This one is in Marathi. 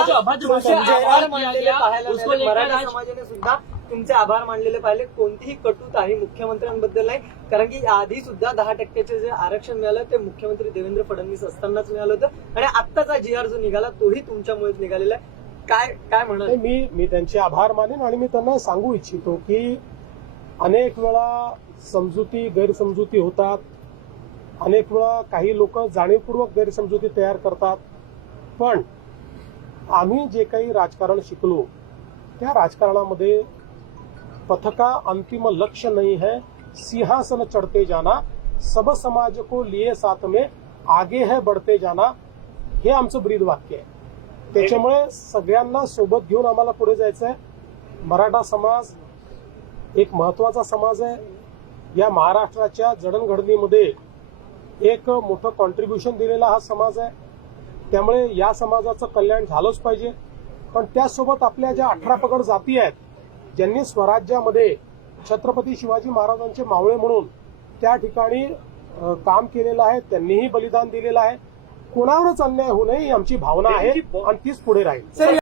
आभार मानलेले पाहायला मिळाले. मराठा समाजाने सुद्धा तुमचे आभार मानलेले पाहिले. कोणतीही कटुता ही मुख्यमंत्र्यांबद्दल नाही, कारण की आधी सुद्धा 10% जे आरक्षण मिळालं ते मुख्यमंत्री देवेंद्र फडणवीस असतानाच मिळालं होतं आणि आत्ताचा GR जो निघाला तोही तुमच्यामुळेच निघालेला आहे. काय म्हणाल? मी त्यांचे आभार मानेन आणि मी त्यांना सांगू इच्छितो की अनेक वेळा समजुती गैरसमजुती होतात. अनेक वेळा काही लोक जाणीवपूर्वक गैरसमजुती तयार करतात. पण आम्ही जे काही राजकारण शिकलो त्या राजकारणामध्ये पथका अंतिम लक्ष्य नहीं है, सिंहासन चढ़ते जाना, सब समाज को लिए साथ में आगे है बढ़ते जाना, हे आमचं ब्रीद वाक्य आहे. त्याच्यामुळे सगळ्यांना सोबत घेऊन आम्हाला पुढे जायचं आहे. मराठा समाज एक महत्वाचा समाज आहे. या महाराष्ट्राच्या जडणघडणीमध्ये एक मोठं कॉन्ट्रीब्युशन दिलेला हा समाज आहे. त्यामुळे या समाजाचं कल्याण झालंच पाहिजे. पण त्यासोबत आपल्या ज्या 18 पगड जाती आहेत, ज्यांनी स्वराज्यामध्ये छत्रपती शिवाजी महाराजांचे मावळे म्हणून त्या ठिकाणी काम केलेलं आहे, त्यांनीही बलिदान दिलेलं आहे. कोणावरच अन्याय होऊ नये ही आमची भावना आहे आणि तीच पुढे राहील.